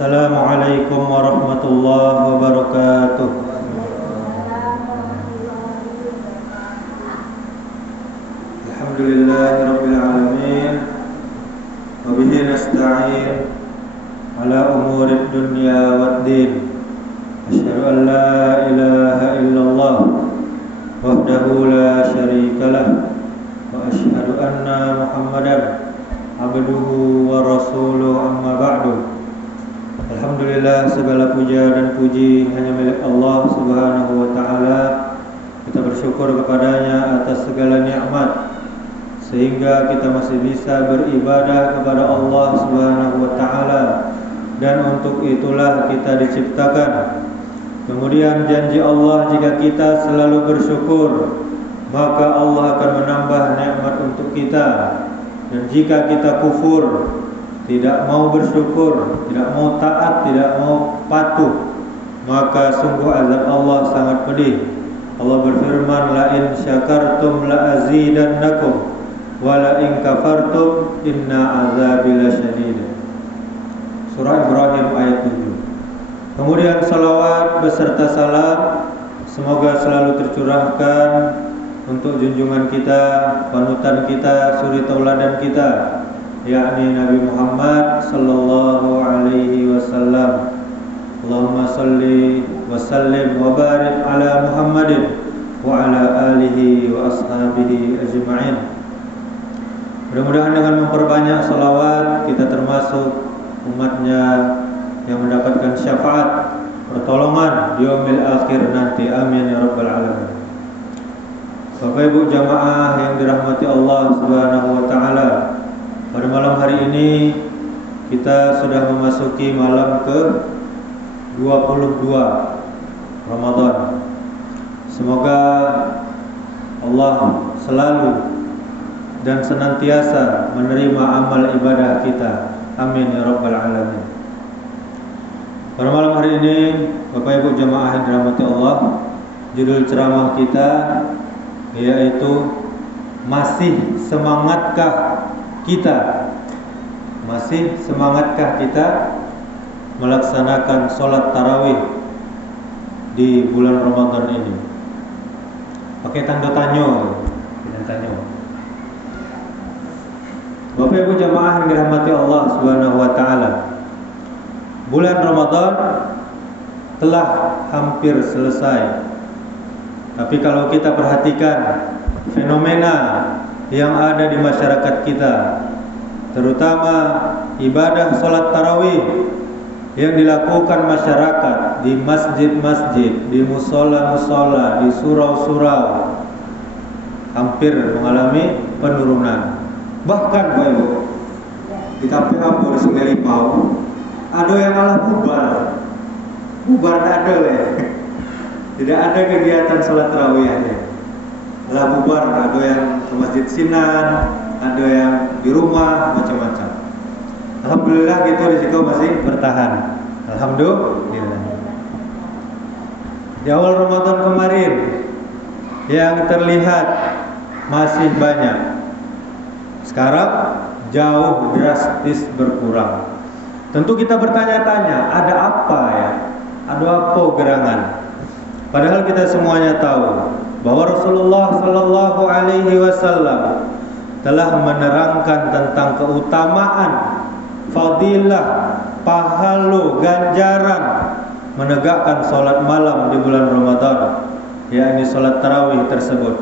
Assalamualaikum warahmatullahi wabarakatuh. Alhamdulillahirabbil alamin. Wa bihi nasta'in ala umurid dunya waddin. Asyhadu an la ilaha illallah wahdahu la syarikalah wa asyhadu anna Muhammadan abduhu wa rasuluhu amma ba'du. Alhamdulillah, segala puja dan puji hanya milik Allah Subhanahu wa ta'ala. Kita bersyukur kepadanya atas segala nikmat sehingga kita masih bisa beribadah kepada Allah Subhanahu wa ta'ala, dan untuk itulah kita diciptakan. Kemudian janji Allah, jika kita selalu bersyukur maka Allah akan menambah nikmat untuk kita. Dan jika kita kufur, tidak mau bersyukur, tidak mau taat, tidak mau patuh, maka sungguh azab Allah sangat pedih. Allah berfirman, la in syakartum la azidannakum wa la in kafartum inna azabi lasyadid. Surah Ibrahim ayat 7. Kemudian salawat beserta salam semoga selalu tercurahkan untuk junjungan kita, panutan kita, suri tauladan kita, yakni Nabi Muhammad sallallahu alaihi wasallam. Allahumma salli wa sallim wa barik ala Muhammadin wa ala alihi wa ashabihi ajma'in. Mudah-mudahan dengan memperbanyak salawat kita termasuk umatnya yang mendapatkan syafaat, pertolongan di yaumil akhir nanti. Amin ya rabbal alamin. Bapak Ibu jamaah yang dirahmati Allah Subhanahu wa taala, pada malam hari ini kita sudah memasuki malam ke-22 Ramadan. Semoga Allah selalu dan senantiasa menerima amal ibadah kita. Amin ya rabbal alamin. Pada malam hari ini Bapak Ibu jamaah yang dirahmati Allah, judul ceramah kita yaitu masih semangatkah kita melaksanakan sholat tarawih di bulan Ramadan ini? Pakai tanda tanya. Bapak Ibu jamaah yang dirahmati Allah Subhanahu wa taala, bulan Ramadan telah hampir selesai. Tapi kalau kita perhatikan fenomena yang ada di masyarakat kita, terutama ibadah sholat tarawih yang dilakukan masyarakat di masjid-masjid, di musola-musola, di surau-surau, hampir mengalami penurunan. Bahkan Bapak Ibu, di kampung Abu di Sungai Lipau ada yang malah bubar ada lah. Tidak ada kegiatan sholat tarawihnya. Lah bubar, ada yang ke Masjid Sinan, ada yang di rumah, macam-macam. Alhamdulillah gitu risiko masih bertahan. Alhamdulillah. Di awal Ramadan kemarin yang terlihat masih banyak, sekarang jauh drastis berkurang. Tentu kita bertanya-tanya, ada apa ya? Ada apa gerangan? Padahal kita semuanya tahu bahwa Rasulullah sallallahu alaihi wasallam telah menerangkan tentang keutamaan, fadilah, pahala, ganjaran menegakkan salat malam di bulan Ramadan, yakni salat tarawih tersebut.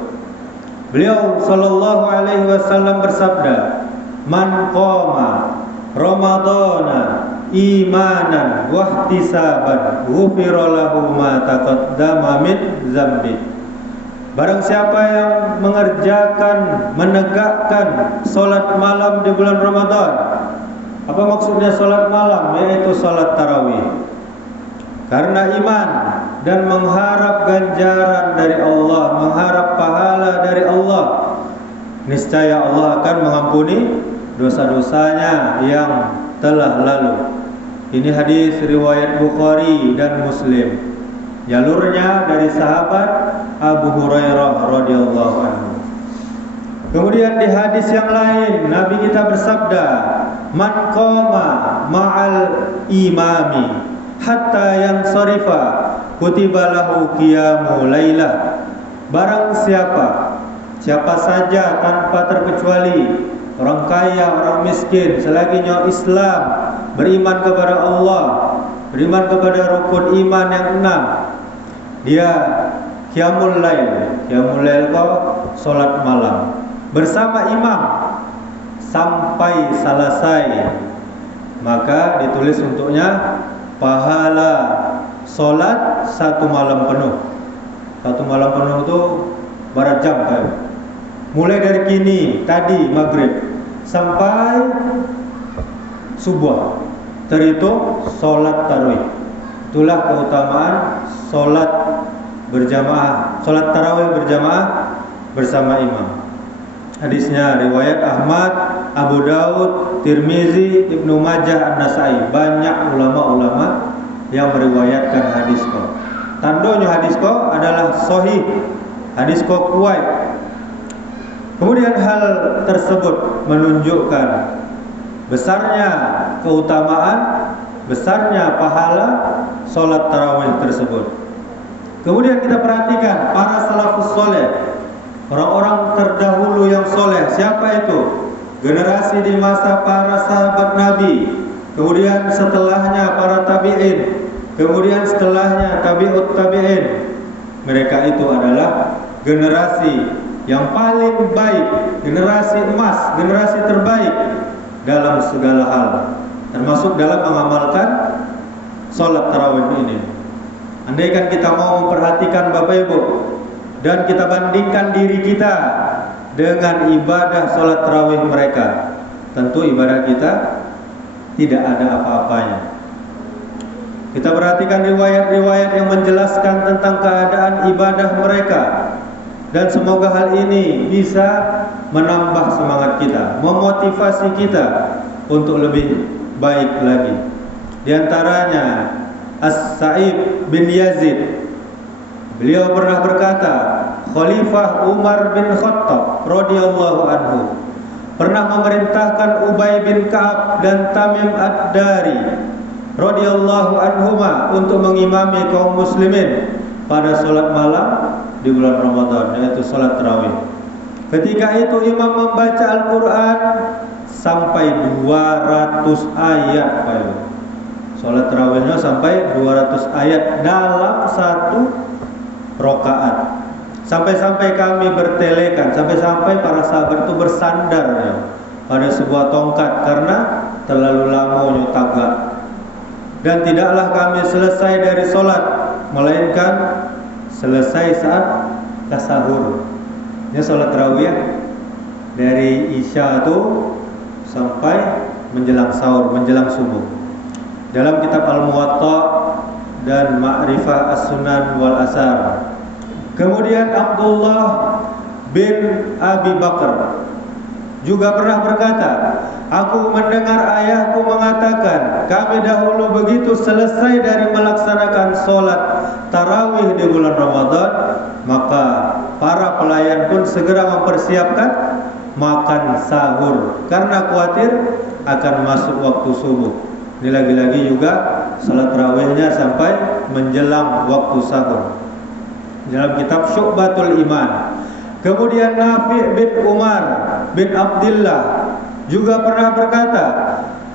Beliau sallallahu alaihi wasallam bersabda, "Man qama Ramadana imanan wahtisaban ghufira lahu ma taqaddama min dzambi." Barang siapa yang menegakkan salat malam di bulan Ramadan. Apa maksudnya salat malam? Yaitu salat tarawih. Karena iman dan mengharap ganjaran dari Allah, mengharap pahala dari Allah, niscaya Allah akan mengampuni dosa-dosanya yang telah lalu. Ini hadis riwayat Bukhari dan Muslim. Jalurnya dari sahabat Abu Hurairah radhiyallahu anhu. Kemudian di hadis yang lain Nabi kita bersabda, "Man qama ma'a ma'al imami hatta yansarifa kutiba lahu qiyamu lailah. Barang siapa saja tanpa terkecuali, orang kaya, orang miskin, selagi nyawa Islam, beriman kepada Allah, beriman kepada rukun iman yang 6, dia qiyamul lail. Qiyamul lail itu salat malam bersama imam sampai selesai, maka ditulis untuknya pahala salat 1 malam penuh. 1 malam penuh itu berapa jam Pak? Mulai dari kini tadi maghrib sampai subuh terhitung salat tarawih. Itulah keutamaan salat berjamaah, salat tarawih berjamaah bersama imam. Hadisnya riwayat Ahmad, Abu Daud, Tirmizi, Ibnu Majah, An-Nasai. Banyak ulama-ulama yang meriwayatkan hadis ko. Tandanya hadis ko adalah sahih, hadis ko kuat. Kemudian hal tersebut menunjukkan besarnya keutamaan, besarnya pahala salat tarawih tersebut. Kemudian kita perhatikan para salafus soleh, orang-orang terdahulu yang soleh. Siapa itu? Generasi di masa para sahabat Nabi, kemudian setelahnya para tabi'in, kemudian setelahnya tabi'ut tabi'in. Mereka itu adalah generasi yang paling baik, generasi emas, generasi terbaik dalam segala hal, termasuk dalam mengamalkan salat tarawih ini. Andaikan kita mau memperhatikan Bapak Ibu dan kita bandingkan diri kita dengan ibadah salat tarawih mereka, tentu ibadah kita tidak ada apa-apanya. Kita perhatikan riwayat-riwayat yang menjelaskan tentang keadaan ibadah mereka, dan semoga hal ini bisa menambah semangat kita, memotivasi kita untuk lebih baik lagi. Di antaranya As-Sa'ib bin Yazid, beliau pernah berkata, Khalifah Umar bin Khattab radhiyallahu anhu pernah memerintahkan Ubay bin Ka'ab dan Tamim Ad-Dari radhiyallahu anhuma untuk mengimami kaum muslimin pada salat malam di bulan Ramadan, yaitu salat tarawih. Ketika itu imam membaca Al-Quran sampai 200 ayat Pak Ibu. Salat tarawihnya sampai 200 ayat dalam satu rakaat. Sampai-sampai kami bertelekan, sampai-sampai para sahabat itu bersandar ya, pada sebuah tongkat karena terlalu lama tagak. Dan tidaklah kami selesai dari salat melainkan selesai saat tasahur. Ini salat tarawih dari Isya itu sampai menjelang sahur, menjelang subuh. Dalam kitab Al-Muwatta dan Ma'rifah As-Sunan wal Asar. Kemudian Abdullah bin Abi Bakar juga pernah berkata, aku mendengar ayahku mengatakan, kami dahulu begitu selesai dari melaksanakan sholat tarawih di bulan Ramadan, maka para pelayan pun segera mempersiapkan makan sahur karena khawatir akan masuk waktu subuh. Ini lagi-lagi juga sholat tarawihnya sampai menjelang waktu sahur. Dalam kitab Syu'batul Iman. Kemudian Nafi' bin Umar bin Abdullah juga pernah berkata,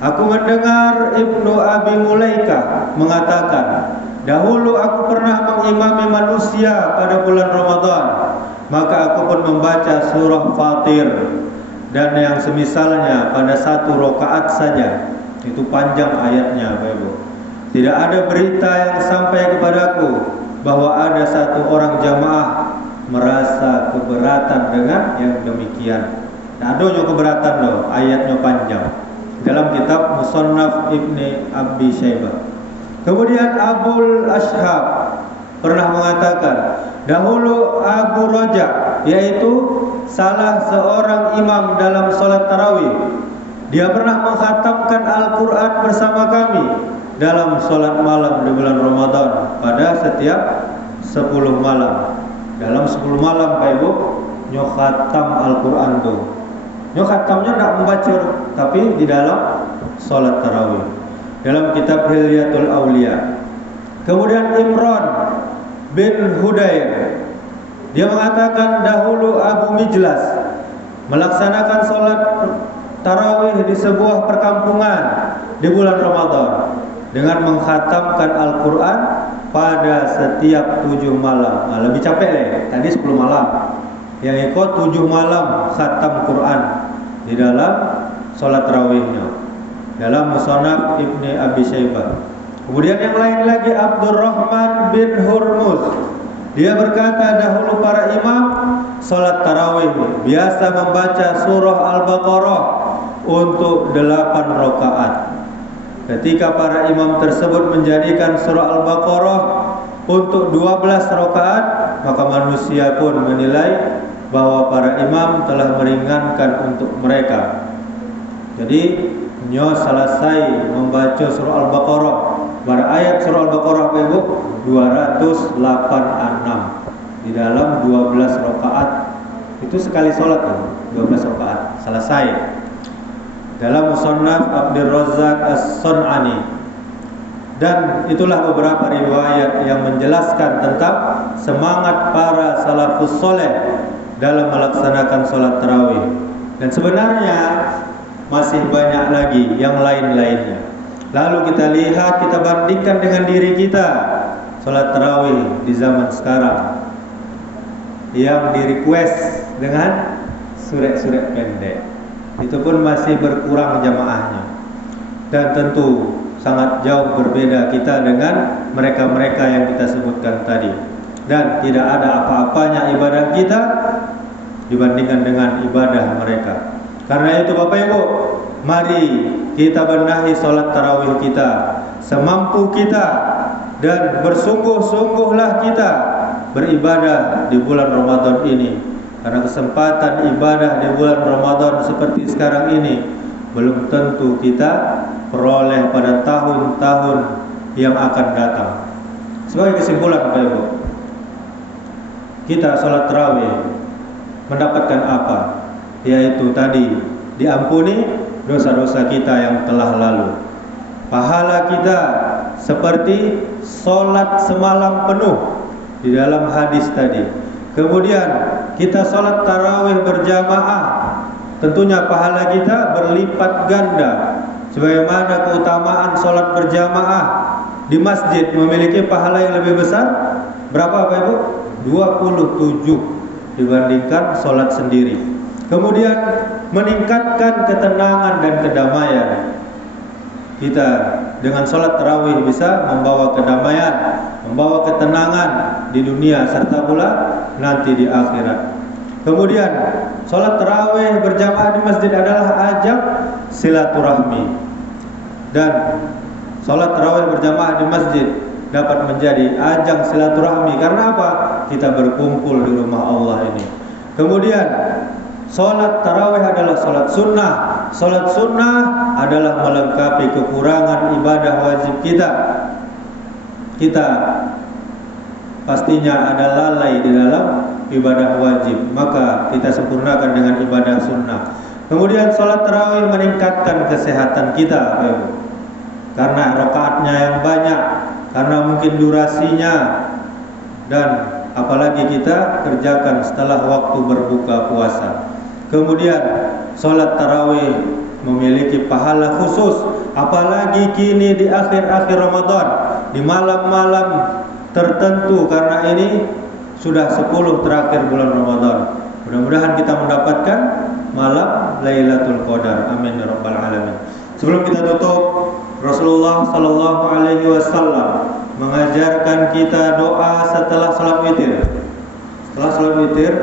aku mendengar Ibnu Abi Mulaikah mengatakan, dahulu aku pernah mengimami manusia pada bulan Ramadan, maka aku pun membaca surah Fatir dan yang semisalnya pada satu rakaat saja. Itu panjang ayatnya Bapak Ibu. Tidak ada berita yang sampai kepadaku bahwa ada satu orang jamaah merasa keberatan dengan yang demikian. Nah, adanya keberatan loh, ayatnya panjang. Dalam kitab Musannaf Ibni Abi Syaibah. Kemudian Abul Ashhab pernah mengatakan, dahulu Abu Raja, yaitu salah seorang imam dalam salat tarawih, dia pernah mengkhatamkan Al-Quran bersama kami dalam salat malam di bulan Ramadan pada setiap 10 malam. Dalam 10 malam Pak Ibu nyokhatam Al-Quran tuh. Nyokhatamnya tidak membaca, tapi di dalam salat tarawih. dalam kitab Hilyatul Aulia. Kemudian Imran bin Hudayr, dia mengatakan dahulu Abu Mijlas melaksanakan sholat tarawih di sebuah perkampungan di bulan Ramadan dengan mengkhatamkan Al-Quran pada setiap 7 malam. Nah, lebih capek deh, tadi 10 malam, yang ikut 7 malam khatam Quran di dalam sholat tarawihnya dalam Musannaf Ibni Abi Syaibah. Kemudian yang lain lagi Abdurrahman bin Hurmuz, dia berkata dahulu para imam sholat tarawih biasa membaca surah Al-Baqarah untuk 8 rakaat. Ketika para imam tersebut menjadikan surah Al-Baqarah untuk 12 rakaat, maka manusia pun menilai bahwa para imam telah meringankan untuk mereka. Jadi nyo selesai membaca surah Al-Baqarah, pada ayat surah Al-Baqarah Ibu 286 di dalam 12 rakaat. Itu sekali sholat 12 rakaat selesai. Dalam Musannaf Abdul Razzaq As-Sun'ani. Dan itulah beberapa riwayat yang menjelaskan tentang semangat para salafus soleh dalam melaksanakan sholat tarawih. Dan sebenarnya masih banyak lagi yang lain-lainnya. Lalu kita lihat, kita bandingkan dengan diri kita. Sholat tarawih di zaman sekarang yang di request dengan surat-surat pendek, itu pun masih berkurang jamaahnya. Dan tentu sangat jauh berbeda kita dengan mereka-mereka yang kita sebutkan tadi. Dan tidak ada apa-apanya ibadah kita dibandingkan dengan ibadah mereka. Karena itu Bapak Ibu, mari kita benahi sholat tarawih kita semampu kita, dan bersungguh-sungguhlah kita beribadah di bulan Ramadan ini. Karena kesempatan ibadah di bulan Ramadan seperti sekarang ini belum tentu kita peroleh pada tahun-tahun yang akan datang. Sebagai kesimpulan Bapak Ibu, kita sholat tarawih mendapatkan apa? Yaitu tadi diampuni dosa-dosa kita yang telah lalu. Pahala kita seperti sholat semalam penuh di dalam hadis tadi. Kemudian kita sholat tarawih berjamaah, tentunya pahala kita berlipat ganda. Sebagaimana keutamaan sholat berjamaah di masjid memiliki pahala yang lebih besar, berapa Bapak Ibu? 27 dibandingkan sholat sendiri. Kemudian meningkatkan ketenangan dan kedamaian. Kita dengan sholat tarawih bisa membawa kedamaian, membawa ketenangan di dunia serta pula nanti di akhirat. Kemudian sholat tarawih berjamaah di masjid adalah ajang silaturahmi, dan sholat tarawih berjamaah di masjid dapat menjadi ajang silaturahmi. Karena apa? Kita berkumpul di rumah Allah ini. Kemudian sholat tarawih adalah sholat sunnah. Sholat sunnah adalah melengkapi kekurangan ibadah wajib kita. Kita pastinya ada lalai di dalam ibadah wajib, maka kita sempurnakan dengan ibadah sunnah. Kemudian sholat tarawih meningkatkan kesehatan kita, karena rakaatnya yang banyak, karena mungkin durasinya, dan apalagi kita kerjakan setelah waktu berbuka puasa. Kemudian sholat tarawih memiliki pahala khusus, apalagi kini di akhir-akhir Ramadan, di malam-malam tertentu, karena ini sudah 10 terakhir bulan Ramadan. Mudah-mudahan kita mendapatkan malam Lailatul Qadar. Amin ya rabbal alamin. Sebelum kita tutup, Rasulullah sallallahu alaihi wasallam mengajarkan kita doa setelah salat witir. Setelah salat witir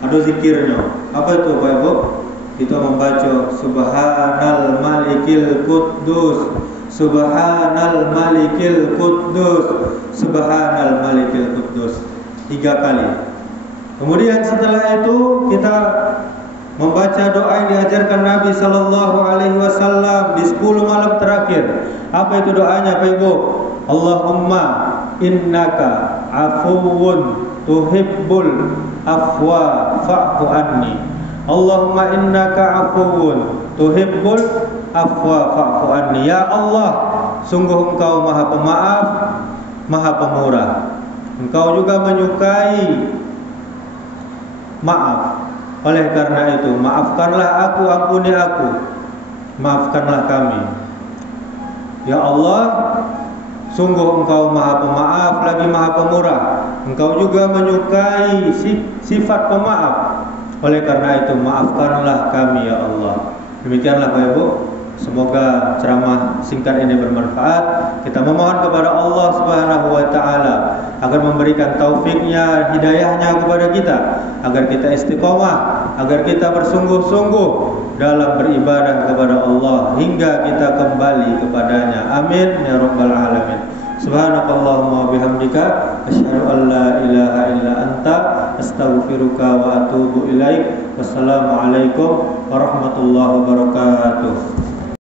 ada zikirnya. Apa itu Bapak Ibu? Kita membaca Subhanal Malikil Quddus, Subhanal Malikil Quddus, Subhanal Malikil Quddus 3 kali. Kemudian setelah itu kita membaca doa yang diajarkan Nabi sallallahu alaihi wasallam di 10 malam terakhir. Apa itu doanya Bapak Ibu? Allahumma innaka afuwun tuhibbul afwa fa'fu anni. Allahumma innaka afuwun tuhibbul afwa fa'fu anni. Ya Allah, sungguh Engkau Maha Pemaaf, Maha Pemurah. Engkau juga menyukai maaf. Oleh karena itu, maafkanlah aku, ampuni aku, maafkanlah kami. Ya Allah, sungguh Engkau Maha Pemaaf lagi Maha Pemurah. Engkau juga menyukai sifat pemaaf. Oleh karena itu, maafkanlah kami ya Allah. Demikianlah Bapak Ibu, semoga ceramah singkat ini bermanfaat. Kita memohon kepada Allah Subhanahu wa taala agar memberikan taufiknya, hidayahnya kepada kita, agar kita istiqomah, agar kita bersungguh-sungguh dalam beribadah kepada Allah hingga kita kembali kepadanya. Amin ya rabbal alamin. Subhanakallahumma wa bihamdika asyhadu an la ilaha illa anta astaghfiruka wa atubu ilaik. Wassalamualaikum warahmatullahi wabarakatuh.